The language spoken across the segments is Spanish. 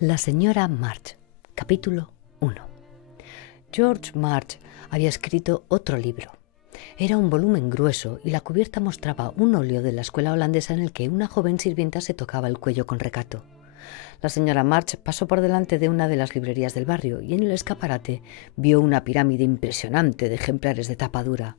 La señora March, capítulo 1. George March había escrito otro libro. Era un volumen grueso y la cubierta mostraba un óleo de la escuela holandesa en el que una joven sirvienta se tocaba el cuello con recato. La señora March pasó por delante de una de las librerías del barrio y en el escaparate vio una pirámide impresionante de ejemplares de tapa dura.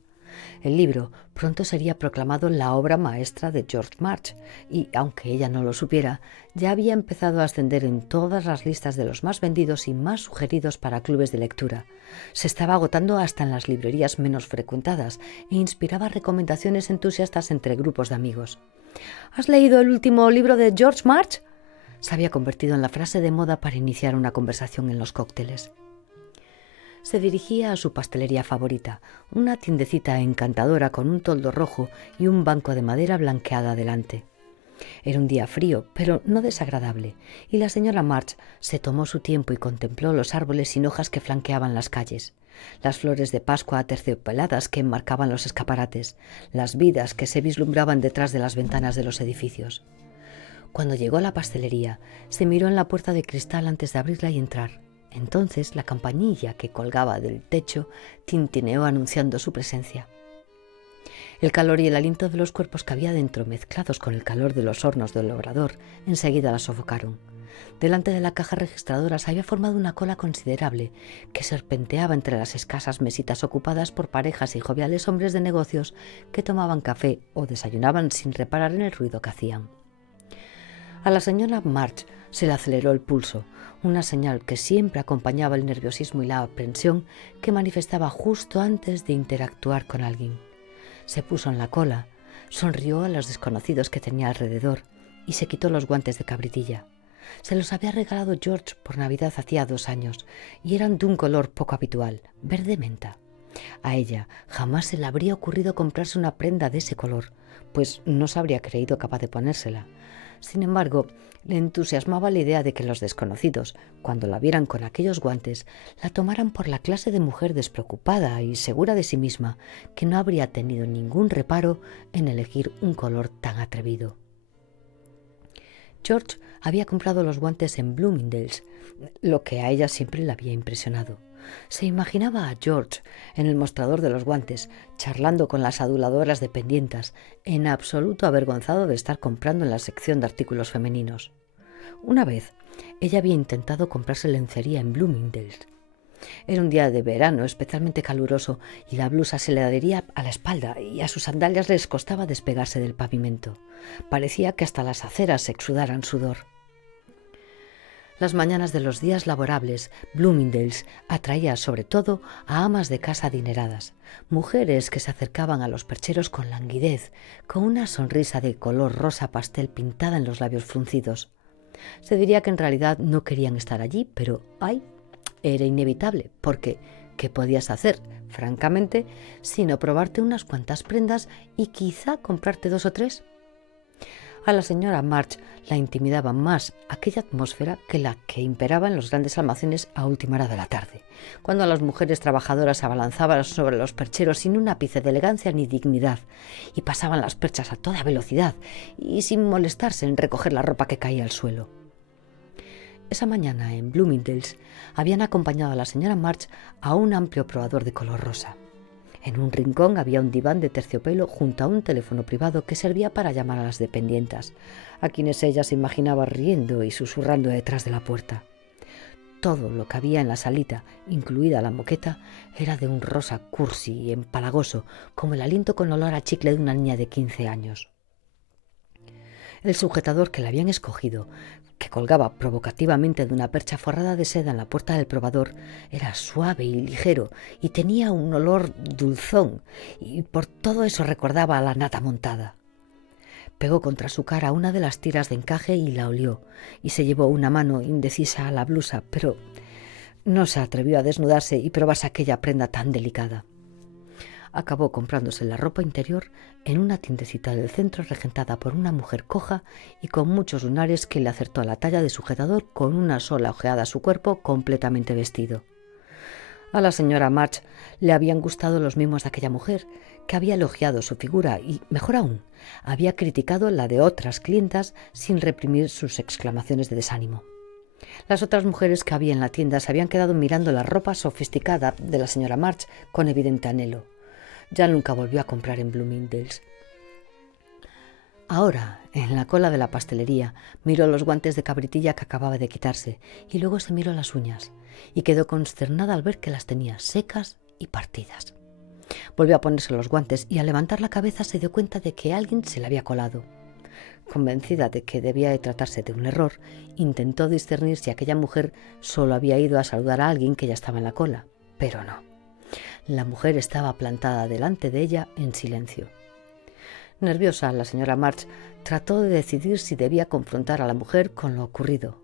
El libro pronto sería proclamado la obra maestra de George March y, aunque ella no lo supiera, ya había empezado a ascender en todas las listas de los más vendidos y más sugeridos para clubes de lectura. Se estaba agotando hasta en las librerías menos frecuentadas e inspiraba recomendaciones entusiastas entre grupos de amigos. ¿Has leído el último libro de George March? Se había convertido en la frase de moda para iniciar una conversación en los cócteles. Se dirigía a su pastelería favorita, una tiendecita encantadora con un toldo rojo y un banco de madera blanqueada delante. Era un día frío, pero no desagradable, y la señora March se tomó su tiempo y contempló los árboles sin hojas que flanqueaban las calles, las flores de Pascua aterciopeladas que enmarcaban los escaparates, las vidas que se vislumbraban detrás de las ventanas de los edificios. Cuando llegó a la pastelería, se miró en la puerta de cristal antes de abrirla y entrar. Entonces la campanilla que colgaba del techo tintineó anunciando su presencia. El calor y el aliento de los cuerpos que había dentro, mezclados con el calor de los hornos del obrador, enseguida la sofocaron. Delante de la caja registradora se había formado una cola considerable que serpenteaba entre las escasas mesitas ocupadas por parejas y joviales hombres de negocios que tomaban café o desayunaban sin reparar en el ruido que hacían. A la señora March se le aceleró el pulso, una señal que siempre acompañaba el nerviosismo y la aprensión que manifestaba justo antes de interactuar con alguien. Se puso en la cola, sonrió a los desconocidos que tenía alrededor y se quitó los guantes de cabritilla. Se los había regalado George por Navidad hacía 2 años y eran de un color poco habitual, verde menta. A ella jamás se le habría ocurrido comprarse una prenda de ese color, pues no se habría creído capaz de ponérsela. Sin embargo, le entusiasmaba la idea de que los desconocidos, cuando la vieran con aquellos guantes, la tomaran por la clase de mujer despreocupada y segura de sí misma, que no habría tenido ningún reparo en elegir un color tan atrevido. George había comprado los guantes en Bloomingdale's, lo que a ella siempre le había impresionado. Se imaginaba a George en el mostrador de los guantes, charlando con las aduladoras dependientas, en absoluto avergonzado de estar comprando en la sección de artículos femeninos. Una vez, ella había intentado comprarse lencería en Bloomingdale's. Era un día de verano especialmente caluroso y la blusa se le adhería a la espalda y a sus sandalias les costaba despegarse del pavimento. Parecía que hasta las aceras se exudaran sudor. Las mañanas de los días laborables, Bloomingdale's atraía sobre todo a amas de casa adineradas, mujeres que se acercaban a los percheros con languidez, con una sonrisa de color rosa pastel pintada en los labios fruncidos. Se diría que en realidad no querían estar allí, pero ¡ay! Era inevitable, porque ¿qué podías hacer, francamente, sino probarte unas cuantas prendas y quizá comprarte 2 o 3? A la señora March la intimidaba más aquella atmósfera que la que imperaba en los grandes almacenes a última hora de la tarde, cuando las mujeres trabajadoras se abalanzaban sobre los percheros sin un ápice de elegancia ni dignidad y pasaban las perchas a toda velocidad y sin molestarse en recoger la ropa que caía al suelo. Esa mañana en Bloomingdale's habían acompañado a la señora March a un amplio probador de color rosa. En un rincón había un diván de terciopelo junto a un teléfono privado que servía para llamar a las dependientas, a quienes ella se imaginaba riendo y susurrando detrás de la puerta. Todo lo que había en la salita, incluida la moqueta, era de un rosa cursi y empalagoso, como el aliento con olor a chicle de una niña de 15 años. El sujetador que le habían escogido, que colgaba provocativamente de una percha forrada de seda en la puerta del probador, era suave y ligero y tenía un olor dulzón, y por todo eso recordaba a la nata montada. Pegó contra su cara una de las tiras de encaje y la olió, y se llevó una mano indecisa a la blusa, pero no se atrevió a desnudarse y probarse aquella prenda tan delicada. Acabó comprándose la ropa interior en una tiendecita del centro regentada por una mujer coja y con muchos lunares que le acertó a la talla de sujetador con una sola ojeada a su cuerpo completamente vestido. A la señora March le habían gustado los mimos de aquella mujer, que había elogiado su figura y, mejor aún, había criticado la de otras clientas sin reprimir sus exclamaciones de desánimo. Las otras mujeres que había en la tienda se habían quedado mirando la ropa sofisticada de la señora March con evidente anhelo. Ya nunca volvió a comprar en Bloomingdale's. Ahora, en la cola de la pastelería, miró los guantes de cabritilla que acababa de quitarse y luego se miró las uñas y quedó consternada al ver que las tenía secas y partidas. Volvió a ponerse los guantes y al levantar la cabeza se dio cuenta de que alguien se le había colado. Convencida de que debía de tratarse de un error, intentó discernir si aquella mujer solo había ido a saludar a alguien que ya estaba en la cola, pero no. La mujer estaba plantada delante de ella en silencio. Nerviosa, la señora March trató de decidir si debía confrontar a la mujer con lo ocurrido.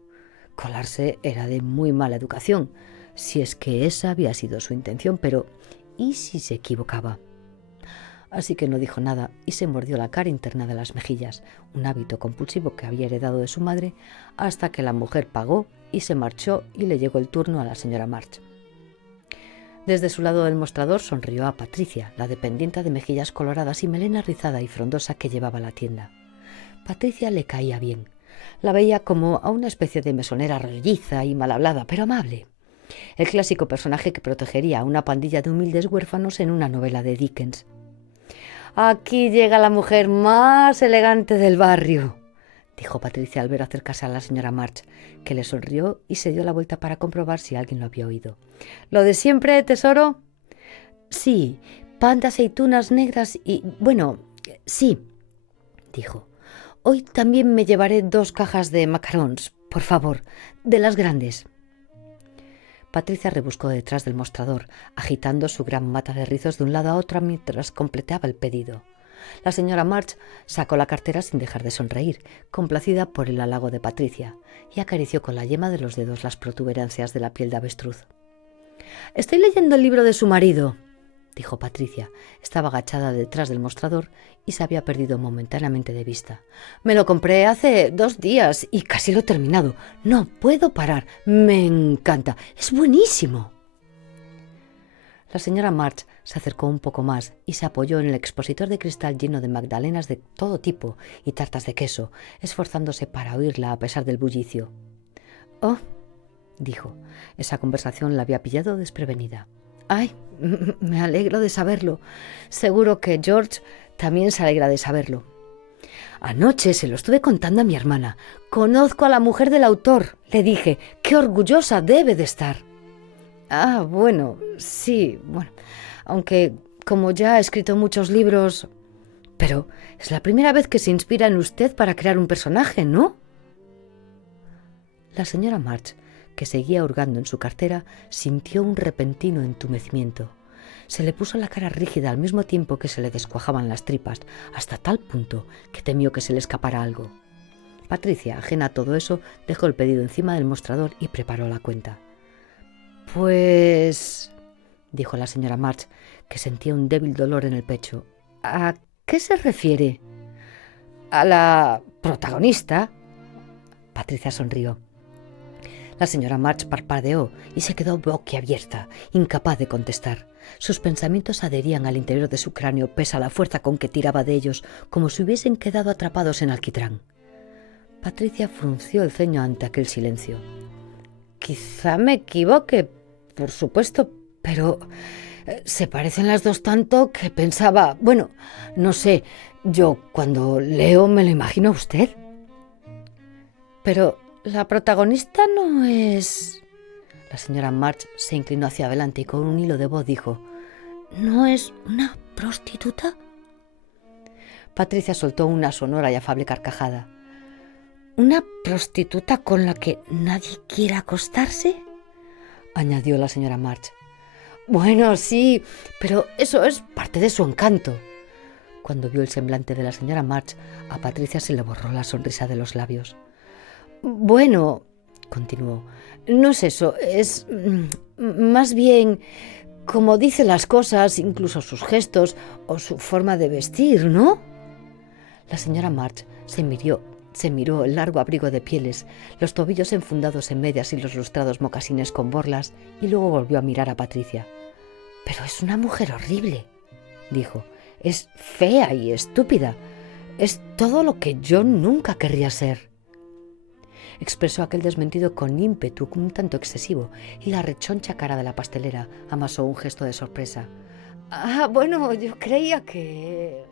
Colarse era de muy mala educación, si es que esa había sido su intención, pero ¿y si se equivocaba? Así que no dijo nada y se mordió la cara interna de las mejillas, un hábito compulsivo que había heredado de su madre, hasta que la mujer pagó y se marchó y le llegó el turno a la señora March. Desde su lado del mostrador sonrió a Patricia, la dependienta de mejillas coloradas y melena rizada y frondosa que llevaba la tienda. Patricia le caía bien. La veía como a una especie de mesonera rolliza y mal hablada, pero amable. El clásico personaje que protegería a una pandilla de humildes huérfanos en una novela de Dickens. «Aquí llega la mujer más elegante del barrio», dijo Patricia al ver acercarse a la señora March, que le sonrió y se dio la vuelta para comprobar si alguien lo había oído. «¿Lo de siempre, tesoro?» «Sí, pan de aceitunas negras y... bueno, sí», dijo. «Hoy también me llevaré 2 cajas de macarons, por favor, de las grandes». Patricia rebuscó detrás del mostrador, agitando su gran mata de rizos de un lado a otro mientras completaba el pedido. La señora March sacó la cartera sin dejar de sonreír, complacida por el halago de Patricia, y acarició con la yema de los dedos las protuberancias de la piel de avestruz. «Estoy leyendo el libro de su marido», dijo Patricia. Estaba agachada detrás del mostrador y se había perdido momentáneamente de vista. «Me lo compré hace 2 días y casi lo he terminado. No puedo parar. Me encanta. Es buenísimo». La señora March se acercó un poco más y se apoyó en el expositor de cristal lleno de magdalenas de todo tipo y tartas de queso, esforzándose para oírla a pesar del bullicio. «Oh», dijo. Esa conversación la había pillado desprevenida. «Ay, me alegro de saberlo. Seguro que George también se alegra de saberlo. Anoche se lo estuve contando a mi hermana. Conozco a la mujer del autor», le dije. «Qué orgullosa debe de estar». «Ah, bueno, sí, bueno, aunque como ya ha escrito muchos libros... Pero es la primera vez que se inspira en usted para crear un personaje, ¿no?» La señora March, que seguía hurgando en su cartera, sintió un repentino entumecimiento. Se le puso la cara rígida al mismo tiempo que se le descuajaban las tripas, hasta tal punto que temió que se le escapara algo. Patricia, ajena a todo eso, dejó el pedido encima del mostrador y preparó la cuenta. «Pues», dijo la señora March, que sentía un débil dolor en el pecho. «¿A qué se refiere?» «A la protagonista». Patricia sonrió. La señora March parpadeó y se quedó boquiabierta, incapaz de contestar. Sus pensamientos adherían al interior de su cráneo pese a la fuerza con que tiraba de ellos, como si hubiesen quedado atrapados en alquitrán. Patricia frunció el ceño ante aquel silencio. «Quizá me equivoque, por supuesto, pero se parecen las dos tanto que pensaba... Bueno, no sé, yo cuando leo me lo imagino a usted». «Pero la protagonista no es...» La señora March se inclinó hacia adelante y con un hilo de voz dijo: «¿No es una prostituta?» Patricia soltó una sonora y afable carcajada. «¿Una prostituta con la que nadie quiere acostarse?», añadió la señora March. «Bueno, sí, pero eso es parte de su encanto». Cuando vio el semblante de la señora March, a Patricia se le borró la sonrisa de los labios. «Bueno», continuó, «no es eso, es más bien como dice las cosas, incluso sus gestos o su forma de vestir, ¿no?». La señora March se miró el largo abrigo de pieles, los tobillos enfundados en medias y los lustrados mocasines con borlas, y luego volvió a mirar a Patricia. «Pero es una mujer horrible», dijo. «Es fea y estúpida. Es todo lo que yo nunca querría ser». Expresó aquel desmentido con ímpetu un tanto excesivo y la rechoncha cara de la pastelera amasó un gesto de sorpresa. Bueno, yo creía que...